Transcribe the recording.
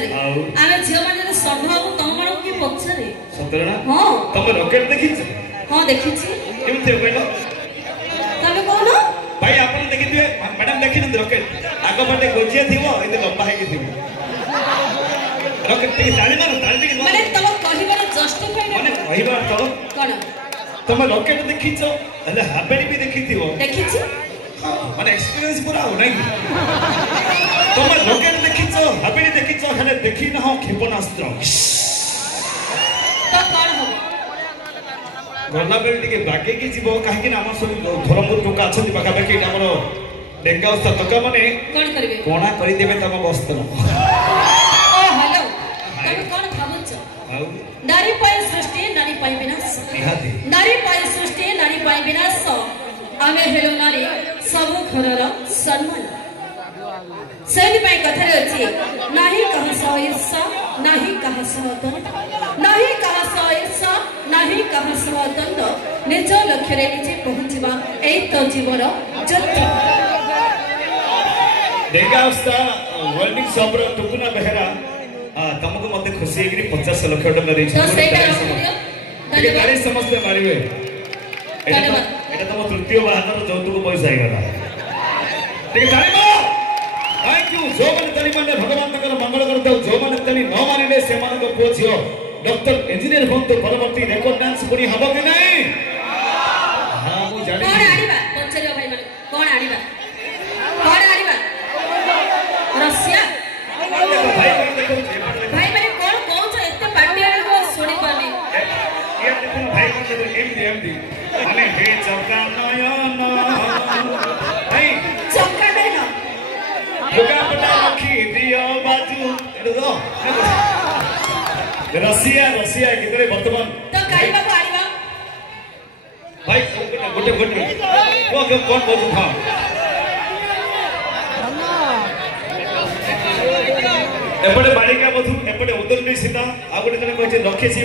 पछरे आमे झियो माने संभव तम मानो की पछरे सतरे ना हां तुम रॉकेट देखिछ हां देखिछि केमते कहलो तमे कोन भाई आपन देखिथिबे मैडम देखिन रॉकेट आगो पटे गोजिया थिबो एते लंबा है कि थिबो रॉकेट के जानि माने माने तम कहिबार जस्टिफाई माने कहिबार तो कोन तुम रॉकेट देखिछ अले हाबेरी भी देखिथिबो देखिछि माने एक्सपीरियंस पूरा हो नहीं तुम रॉकेट देखिछ हाबेरी देखिछ हेले देखि न हो क्षेपणास्त्र तो कोन हो गला बेल टिके बाके की जीव काहे कि हमर सब धरमपुर टोका अछति पाखा बाके हमर डेंगा उस्ता टोका माने कोन करबे कोना करि देबे तम वस्त्र ओ हेलो तमे कोन भाबुछ नारी पाई सृष्टि नारी पाई विनाश निहाती नारी पाई सृष्टि नारी पाई विनाश आमे हेलो नारी सब घरर सम्मान सेति पाई कथा रे अछि नाही कहा सो ईर्षा नाही कहा सो दंड नाही कहा सो ईर्षा नाही कहा सो दंड निज लक्ष्य रे निजे पहुंचबा एई तो जीवन जत्ति डेंगा उस्ता वेल्डिंग शॉप रो टुकुना बेहरा तमको मते खुशी हेकरी 50 लाख टका रे तो सेटा ठीक है समस्त मारिवे एटा तम तृतीय बाहर जौतुक पैसा आइगला ठीक है ताली मारो थैंक यू जो माने ताली माने भगवान तकर मंगल करता जो माने ताली न मानिले से मान को पुओ छियो डॉक्टर इंजीनियर होंते परवर्ती रेकॉर्ड डांस पुनी हबो कि नहीं हां मु जानि कोन आडिबा पछरियो भाई माने कोन आडिबा रसिया भाई माने कोन कोन छ एते पार्टी आडी को सुनी पानी ये देखो भाई कोन एमडी माने हे चौका नयन भाई चौका नयन लुगा पटा रखी दियो बाजू एडो रसिया कितरे वर्तमान तो काई बाबू आडिबा भाई गोटे वो कौन बोलू था एपटे बालिका बधु एपटे उदरनी सीता आ गोटे जने कहचे लक्ष्य सी